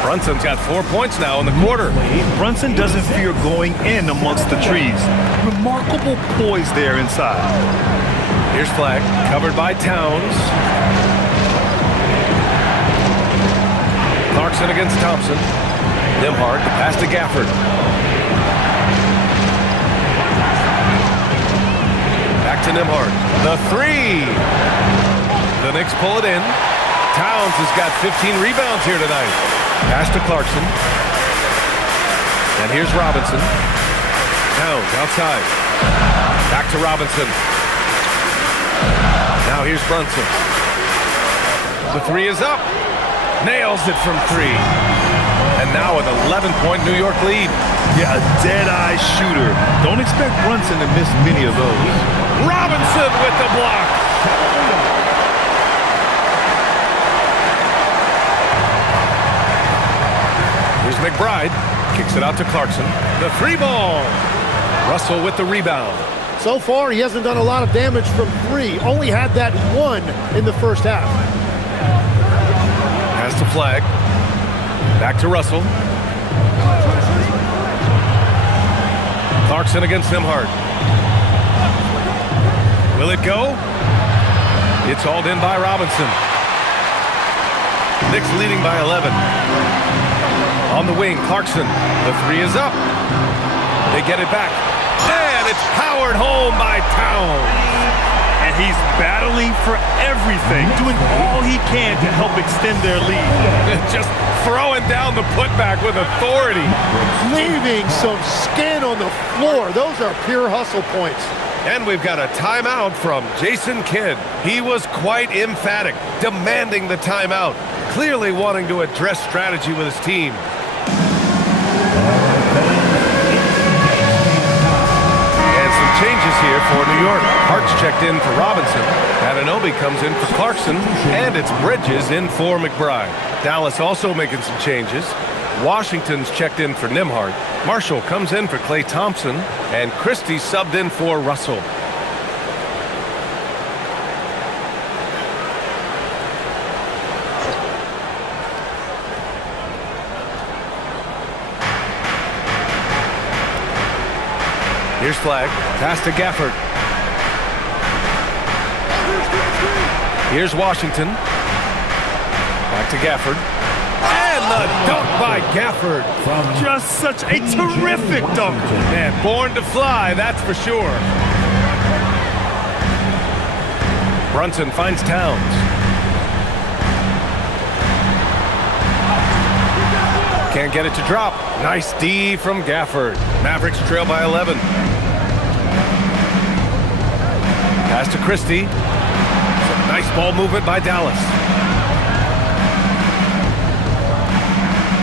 Brunson's got 4 points now in the quarter. Brunson doesn't fear going in amongst the trees. Remarkable poise there inside. Here's Flag, covered by Towns. Clarkson against Thompson. Nembhard, pass to Gafford. Back to Nembhard. The 3. The Knicks pull it in. Towns has got 15 rebounds here tonight. Pass to Clarkson. And here's Robinson. Towns outside. Back to Robinson. Now here's Brunson. The 3 is up. Nails it from 3. And now an 11-point New York lead. Yeah, a dead-eye shooter. Don't expect Brunson to miss many of those. Robinson with the block. Here's McBride. Kicks it out to Clarkson. The 3 ball. Russell with the rebound. So far, he hasn't done a lot of damage from 3. Only had that 1 in the first half. Pass to Flag. Back to Russell. Clarkson against Nembhard. Will it go? It's hauled in by Robinson. Knicks leading by 11. On the wing, Clarkson. The 3 is up. They get it back. And it's powered home by Towns. And he's battling for everything, doing all he can to help extend their lead. Just throwing down the putback with authority. Leaving some skin on the floor. Those are pure hustle points. And we've got a timeout from Jason Kidd. He was quite emphatic, demanding the timeout, clearly wanting to address strategy with his team. for New York. Hart's checked in for Robinson. Anunoby comes in for Clarkson. And it's Bridges in for McBride. Dallas also making some changes. Washington's checked in for Nembhard. Marshall comes in for Klay Thompson. And Christie subbed in for Russell. Here's Flag. Pass to Gafford. Here's Washington. Back to Gafford. And the dunk by Gafford. Just such a terrific dunker. Man, born to fly, that's for sure. Brunson finds Towns. Can't get it to drop. Nice D from Gafford. Mavericks trail by 11. Pass to Christie. Some nice ball movement by Dallas.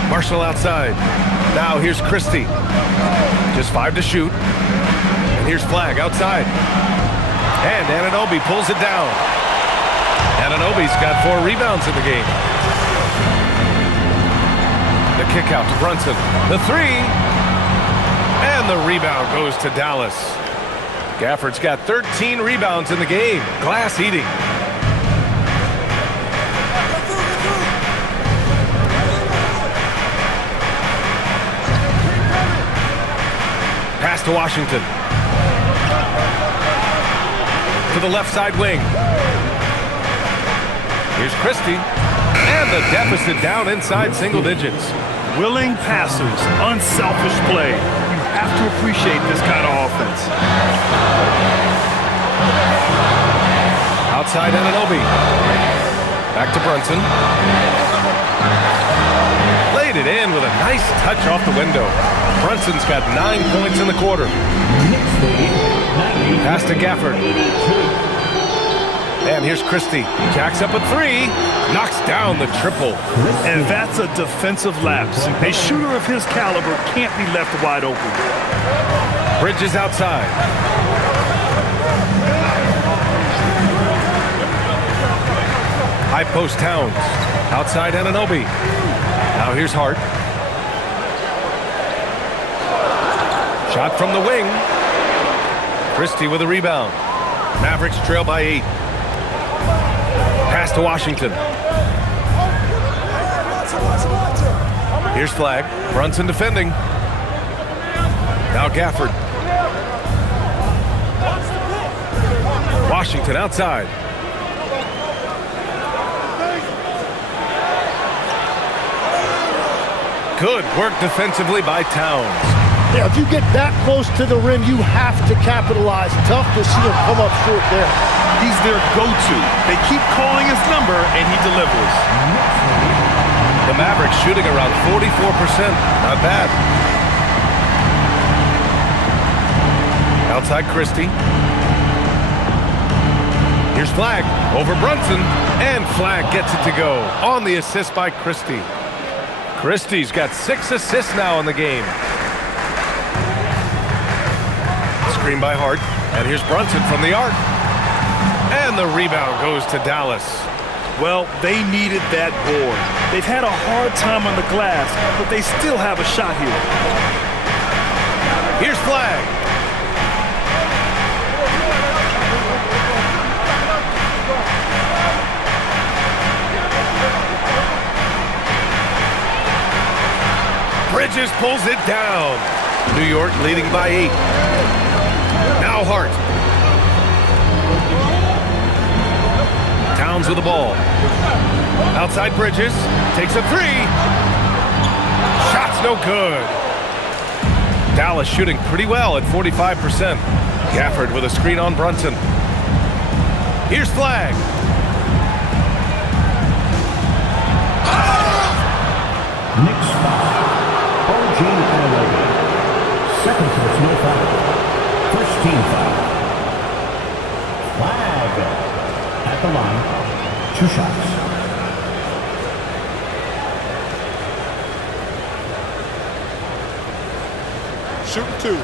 Marshall outside. Now here's Christie. Just 5 to shoot. And here's Flag outside. And Anunoby pulls it down. Anunoby's got 4 rebounds in the game. The kick out to Brunson. The 3. And the rebound goes to Dallas. Gafford's got 13 rebounds in the game. Glass eating. Pass to Washington. To the left side wing. Here's Christie. And the deficit down inside single digits. Willing passers, unselfish play. You have to appreciate this kind of offense. Outside Anunoby. Back to Brunson. Laid it in with a nice touch off the window. Brunson's got 9 points in the quarter. Pass to Gafford. And here's Christie. Jacks up a 3. Knocks down the triple. And that's a defensive lapse. A shooter of his caliber can't be left wide open. Bridges outside. High post Towns. Outside Anunoby. Now here's Hart. Shot from the wing. Christie with a rebound. Mavericks trail by 8. Pass to Washington. Here's Flag. Brunson defending. Now Gafford. Washington outside. Good work defensively by Towns. Yeah, if you get that close to the rim, you have to capitalize. Tough to see him come up short there. He's their go-to. They keep calling his number, and he delivers. The Mavericks shooting around 44%. Not bad. Outside Christie. Here's Flag over Brunson, and Flag gets it to go on the assist by Christie. Christie's got 6 assists now in the game. Screen by Hart, and here's Brunson from the arc. And the rebound goes to Dallas. Well, they needed that board. They've had a hard time on the glass, but they still have a shot here. Here's Flag. Bridges pulls it down. New York leading by 8. Now Hart. Towns with the ball. Outside Bridges. Takes a 3. Shot's no good. Dallas shooting pretty well at 45%. Gafford with a screen on Brunson. Here's Flag. Knicks foul. OG Anunoby. Second personal foul. First team foul. Flag at the line. 2 shots. Shooting 2.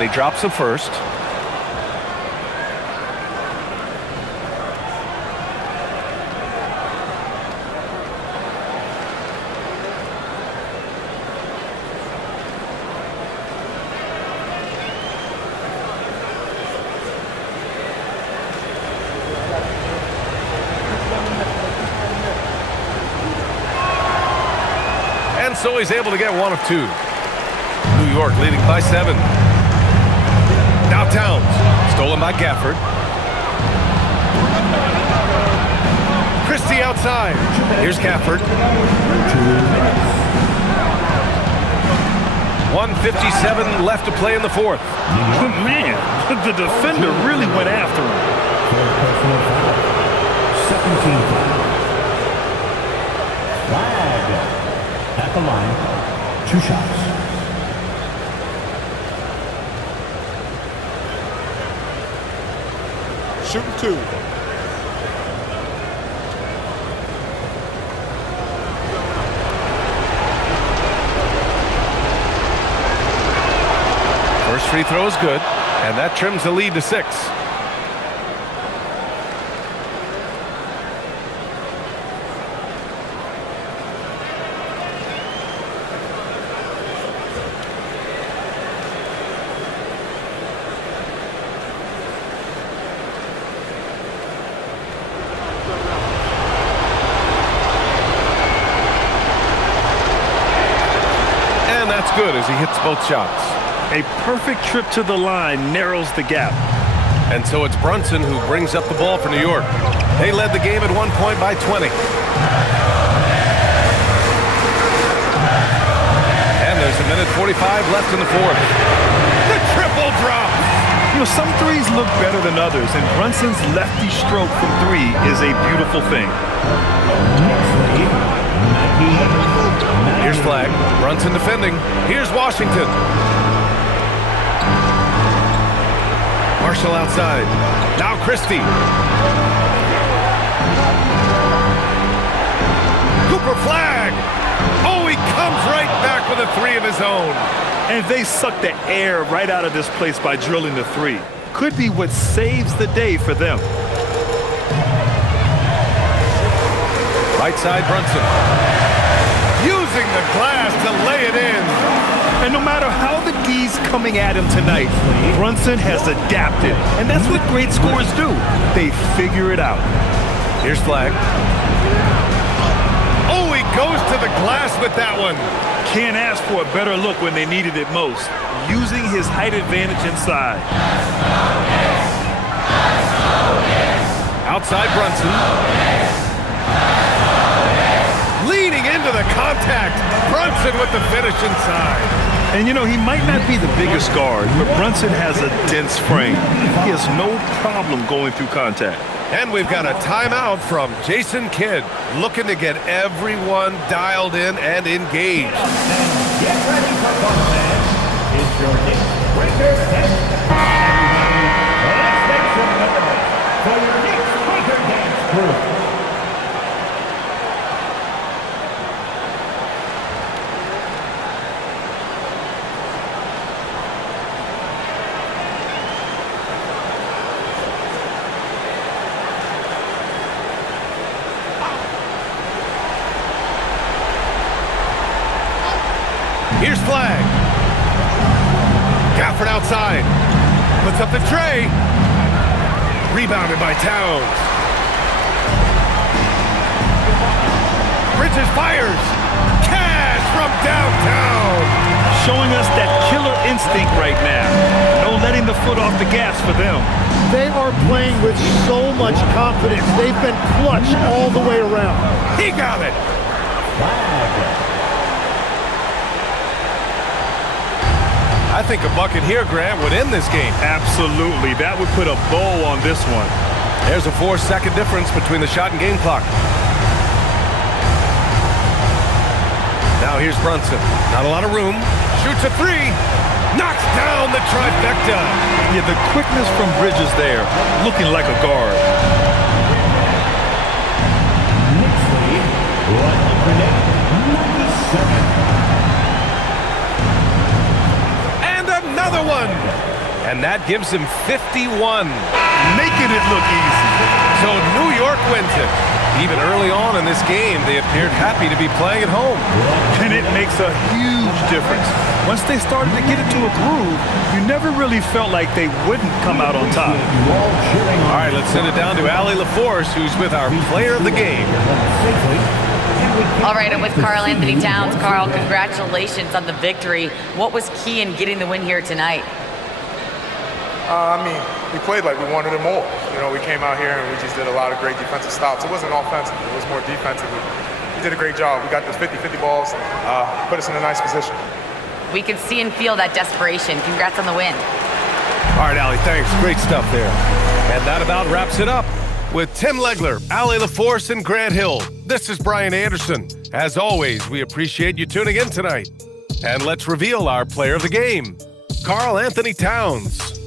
And he drops the first. And so he's able to get one of two. New York leading by 7. Now Towns, stolen by Gafford. Christie outside. Here's Gafford. 1:57 left to play in the fourth. Man, the defender really went after him. 17 flag. At the line, 2 shots. Shooting 2. First free throw is good, and that trims the lead to 6. That's good as he hits both shots. A perfect trip to the line narrows the gap. And so it's Brunson who brings up the ball for New York. They led the game at 1 point by 20. And there's a minute 45 left in the fourth. The triple drop. You know, some threes look better than others, and Brunson's lefty stroke from 3 is a beautiful thing. Here's flag. Brunson defending. Here's Washington. Marshall outside. Now Christie. Cooper flag. Oh, he comes right back with a 3 of his own. And they suck the air right out of this place by drilling the 3. Could be what saves the day for them. Right side, Brunson. Using the glass to lay it in. And no matter how the D's coming at him tonight, Brunson has adapted. And that's what great scorers do. They figure it out. Here's flag. Oh, he goes to the glass with that one. Can't ask for a better look when they needed it most. Using his height advantage inside. Outside Brunson. Leaning into the contact. Brunson with the finish inside. And you know, he might not be the biggest guard, but Brunson has a dense frame. He has no problem going through contact. And we've got a timeout from Jason Kidd, looking to get everyone dialed in and engaged. Get ready for fun, fans. It's your Knicks Breaker Dance. Let's make some noise for your Knicks Breaker Dance crew. Here's flag. Gafford outside. Puts up the tray. Rebounded by Towns. Bridges fires. Cash from downtown. Showing us that killer instinct right now. No letting the foot off the gas for them. They are playing with so much confidence. They've been clutch all the way around. He got it. I think a bucket here, Grant, would end this game. Absolutely. That would put a bow on this one. There's a 4-second difference between the shot and game clock. Now here's Brunson. Not a lot of room. Shoots a 3. Knocks down the trifecta. Yeah, the quickness from Bridges there, looking like a guard. Knicks lead, 197. And another one. and that gives him 51. Making it look easy. So New York wins it. Even early on in this game, they appeared happy to be playing at home. And it makes a huge difference. Once they started to get into a groove, you never really felt like they wouldn't come out on top. All right, let's send it down to Allie LaForce, who's with our player of the game. All right, I'm with Karl Anthony Towns. Karl, congratulations on the victory. What was key in getting the win here tonight? We played like we wanted it more. We came out here and we just did a lot of great defensive stops. It wasn't offensive, it was more defensive. We did a great job. We got those 50-50 balls, put us in a nice position. We could see and feel that desperation. Congrats on the win. All right, Allie, thanks. Great stuff there. And that about wraps it up. With Tim Legler, Allie LaForce, and Grant Hill, this is Brian Anderson. As always, we appreciate you tuning in tonight. And let's reveal our player of the game, Karl Anthony Towns.